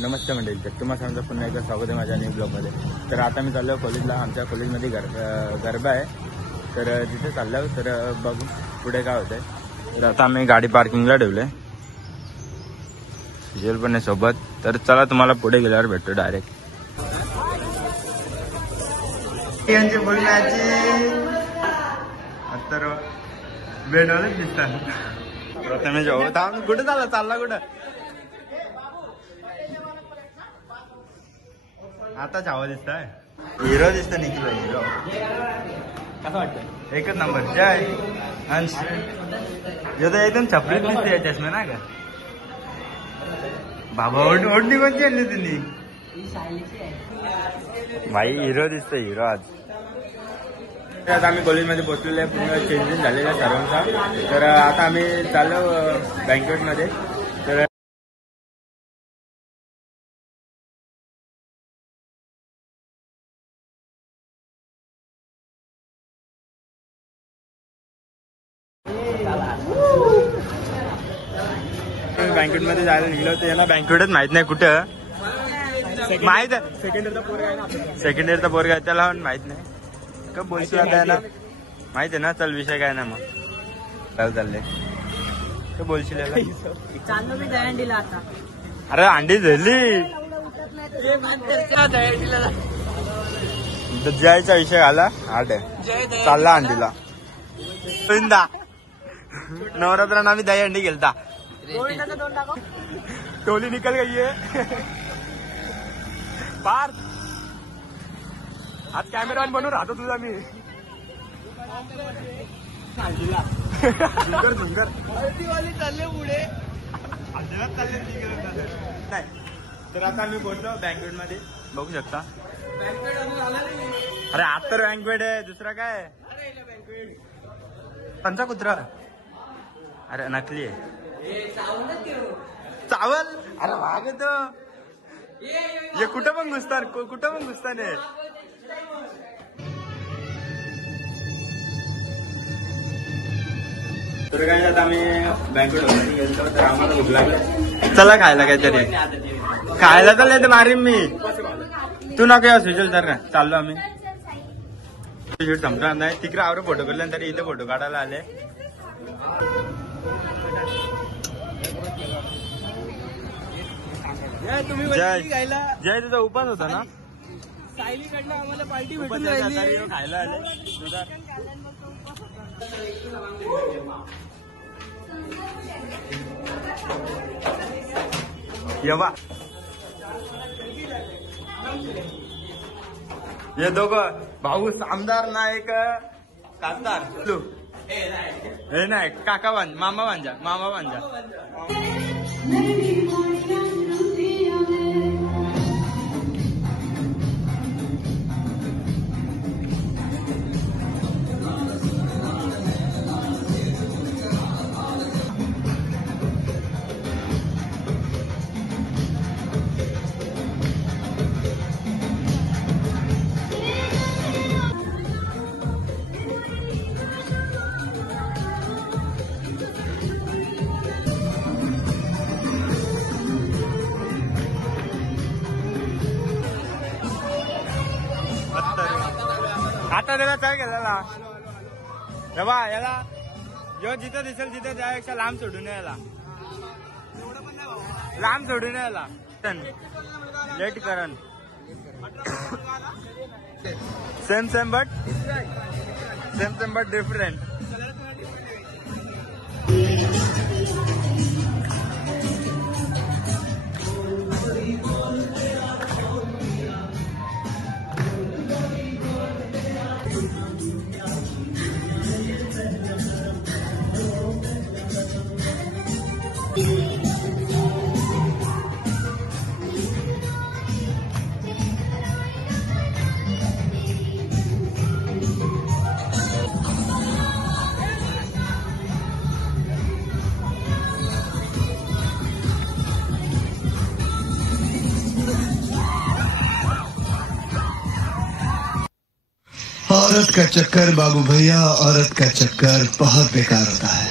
नमस्ते मंडळी, तर तुम्हा सर्वांचं पुन्हा एकदा स्वागत आहे माझ्या न्यू ब्लॉगमध्ये. तर आता मी चाललो कॉलेजला. आमच्या कॉलेजमध्ये गरबा आहे, तर तिथे चाललो. तर बघू पुढे काय होतंय. तर आता आम्ही गाडी पार्किंगला ठेवले, सुजल पण आहे सोबत. तर चला तुम्हाला पुढे गेल्यावर भेटतो डायरेक्ट. तर भेटवलंच दिसतात. प्रथमेश कुठे चालला कुठं आता छावा दिसताय. हिरो दिसत निखिल हिरो. कसं वाटतं? एकच नंबर. जय अंश एकदम छपरीत दिसते चष्मा ना का बाबा. ओढणी कोणती आणली तुम्ही? भाई हिरो दिसतोय हिरो. आज आम्ही कॉलेजमध्ये पोहोचलेलो आहे. पूर्ण चेंजेस झालेला आहे सर्वांचा. तर आता आम्ही चाललो बँकेटमध्ये. तर बँकेटमध्ये जायला निघलो होतो. यांना बँकेटच माहित नाही कुठं. माहित आहे सेकंड इयरचा पोरगा आहे, त्याला माहित नाही. कब बोलशील आता याला माहित आहे ना. चल विषय काय ना मग चालले. कब बोलशील याला. अरे अंडी झाली. जयचा विषय आला. आठ आहे चालला अंडीला. नवरात्रात आम्ही दही अंडी गेलता. टोली निकल गई है पार. आज कॅमेरा बनवून राहतो तुझा मी. सुंदर सुंदर चालले पुढे नाही. तर आता मी बोलतो बँकवेट मध्ये बघू शकता. अरे आता तर बँकवेट आहे, दुसरा काय पंचा कुत्रा. अरे नकली आहे चावल. अरे वाघ येतो. ये कुठं पण घुसतात हे. तर काय आता आम्ही बँकेट गेलो. तर आम्हाला भूक लागली. चला खायला काहीतरी. खायला तर नाही तर मारीन मी. तू ना काय सुजल. तर काय चाललो आम्ही. शूट संपणार नाही. तिकडे आवर फोटो काढल्यानंतर इथे फोटो काढायला आले. जय तुझा उपास होता ना. सायली कडनं आम्हाला पार्टी भेटून राहिली. खायला आले येवा. हे दोघं भाऊ आमदार ना एक खासदार. हे नाही काका मामा भांजा. आता त्याला चढ गेला. तेव्हा याला जेव्हा जिथं दिसेल तिथं त्यापेक्षा लांब सोडून यायला. लेट करण. Same but different. औरत का चक्कर बाबू भैया, औरत का चक्कर बहुत बेकार होता है।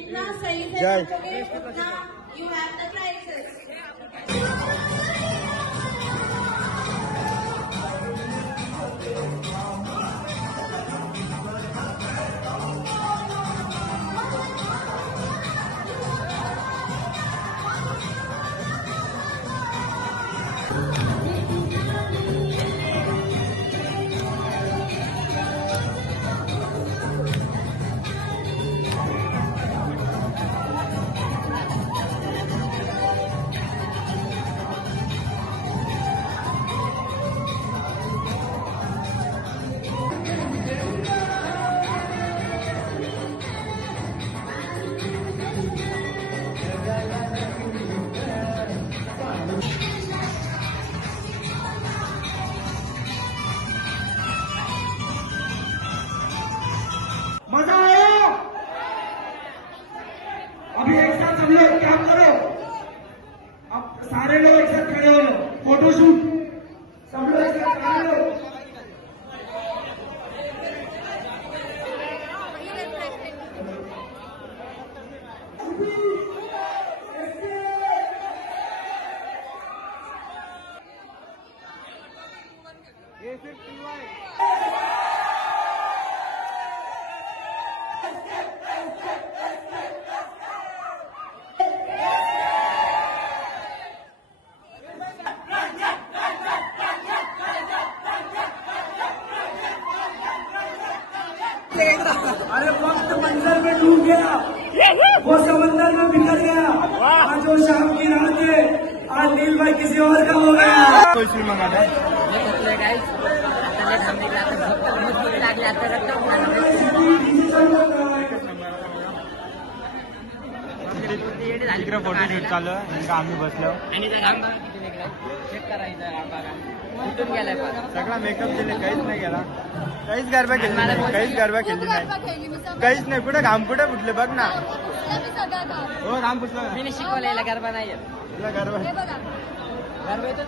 जितना सही से जय। रखोगे उतना यू हैव द प्राइजेस। मजा आया? अभी एक साथ सब लोग काम करो। अब सारे लोग एक साथ खड़े हो लो, फोटो शूट सब लोग एक साथ खड़े हो। ये सिर्फ अरे वक्त मंजर में डूब गया, वो समंदर में बिखर गया। आज वो शाम की रात है, आज नील भाई किसी और का हो गया। कोई फिल्म मंगा था इकडे फोटो शूट चालू आहे ఇంకా आम्ही बसलो सगळा मेकअप केले काहीच नाही केला काहीच गरबा केली नाही काहीच गरबा केली नाही काहीच नाही कुठे घाम कुठे फुटले बघ ना हो घाम फुटला मी शिकवलेला गरबा नाही तुला गरबा गरबा येतो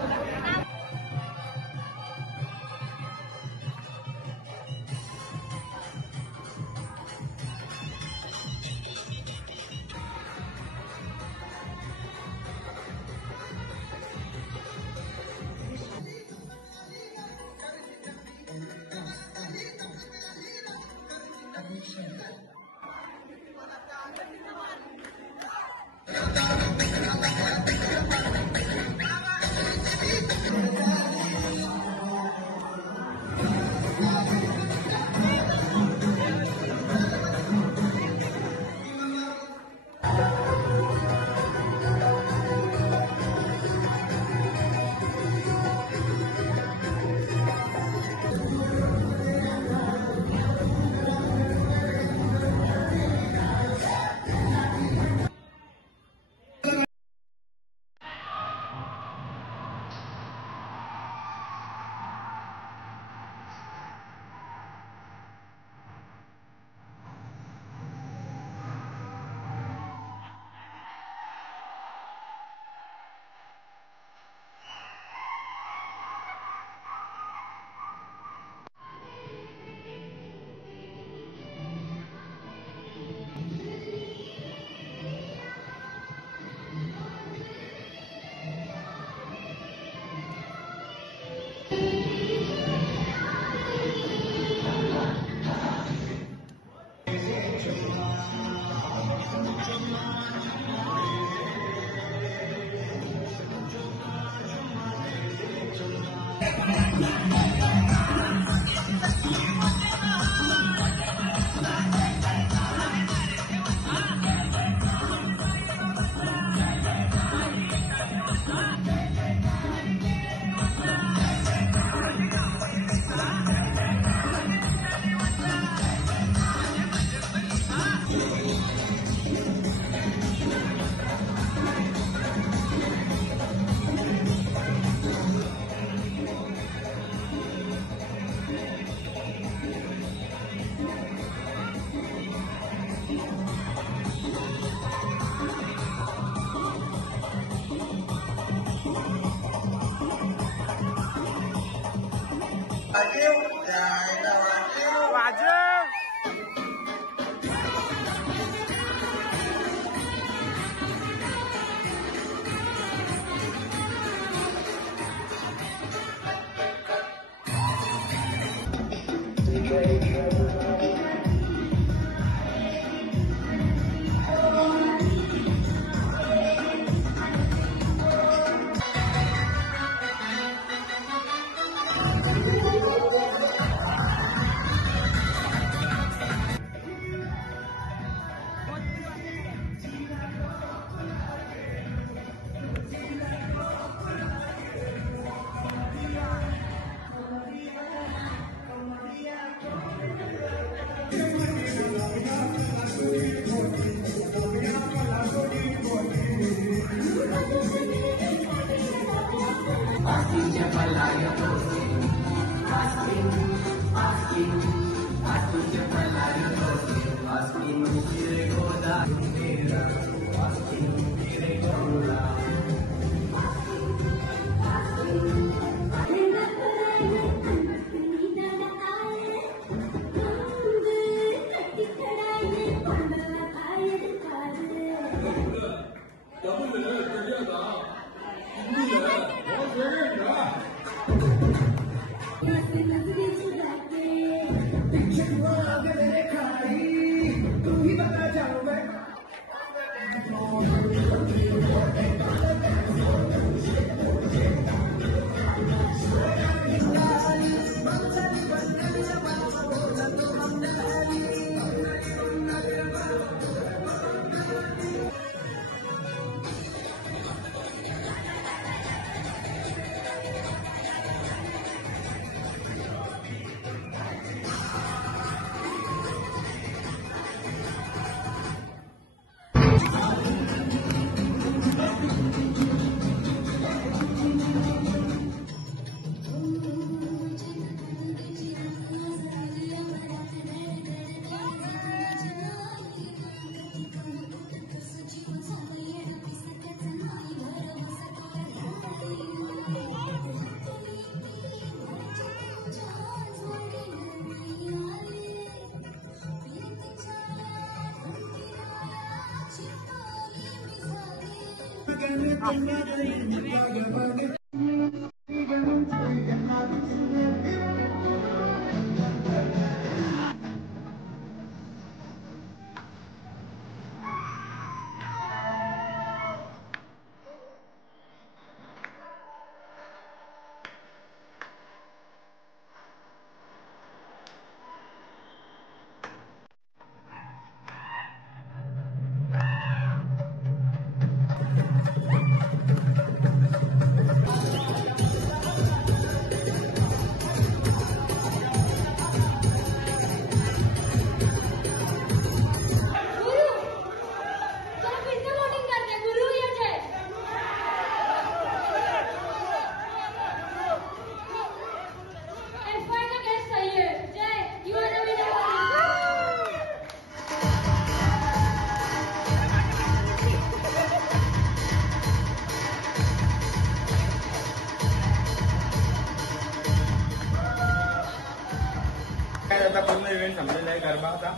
आता पूर्ण इव्हेंट संपलेला आहे गरबाचा.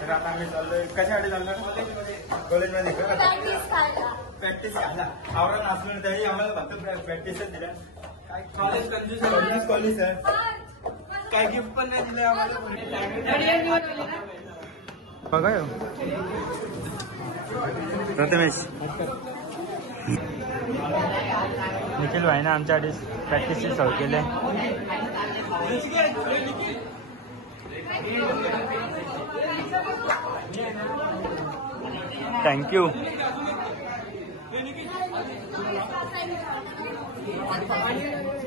तर आता आम्ही चाललोय कशासाठी चाललोय कॉलेजमध्ये प्रॅक्टिस घ्यायला. आवरा नाचलो त्याही आम्हाला फक्त प्रॅक्टिसच दिल्या. काय कॉलेज कॉलेज सर काय गिफ्ट पण नाही दिलं आम्हाला. बघा प्रथमेश निखिल भाई ना आमच्यासाठी प्रॅक्टिसची सवय केली. थँक्यू.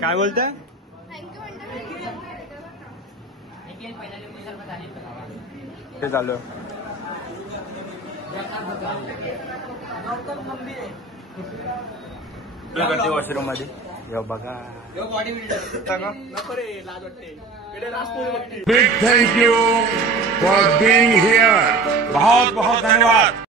काय बोलता ते चालू करते वॉशरूम मध्ये. बघा Big thank you for being here. बहुत बहुत धन्यवाद.